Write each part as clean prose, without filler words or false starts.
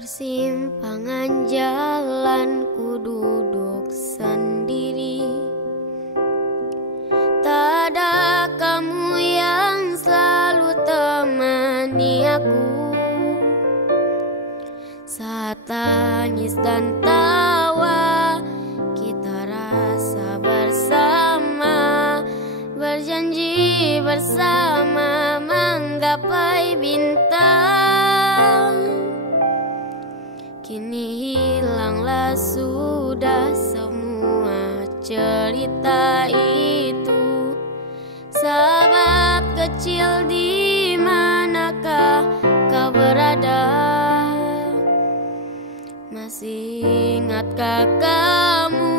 persimpangan jalan ku duduk sendiri. Tak ada kamu yang selalu temani aku. Saat tangis dan tawa kita rasa bersama, berjanji bersama menggapai bintang. Kini hilanglah sudah semua cerita itu. Sahabat kecil, di manakah kau berada? Masih ingatkah kamu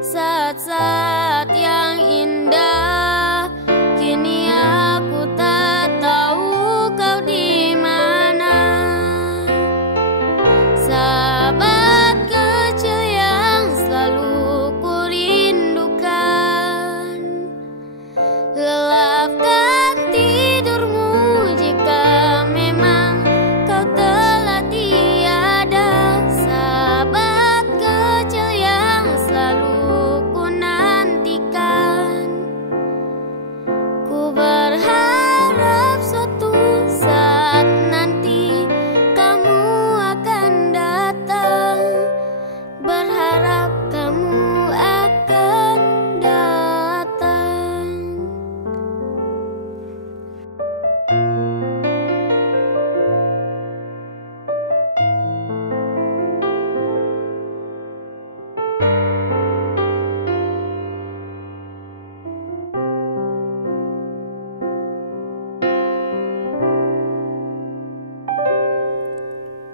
saat-saat yang indah? Kini aku tak tahu kau di mana. Sahabat kecil yang selalu kurindukan, lelapkan tidurmu jika memang kau telah tiada. Sahabat kecil yang selalu ku nantikan, ku berharap suatu saat nanti kamu akan datang. Berharap kamu akan datang.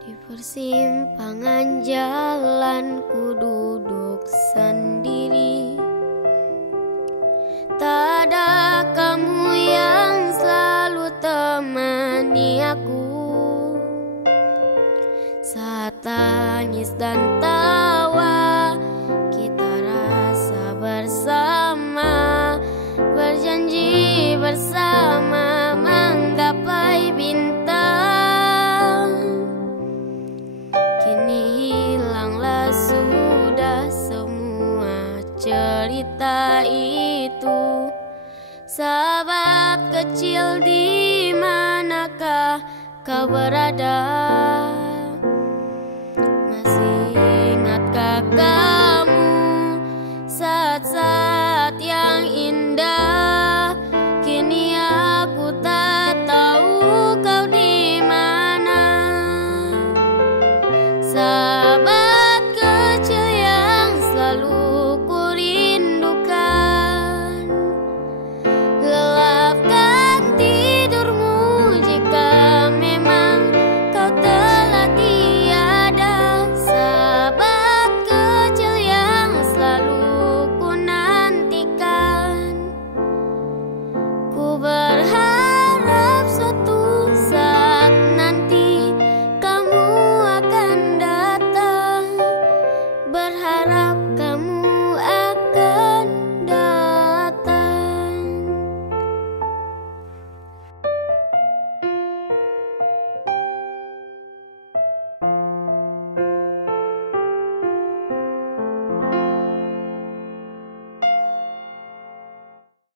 Di persimpangan jalan ku duduk sendiri. Tak ada kamu yang selalu temani aku. Saat tangis dan tawa kita rasa bersama, berjanji bersama menggapai bintang. Kini hilanglah sudah semua cerita itu. Sahabat kecil, di manakah kau berada?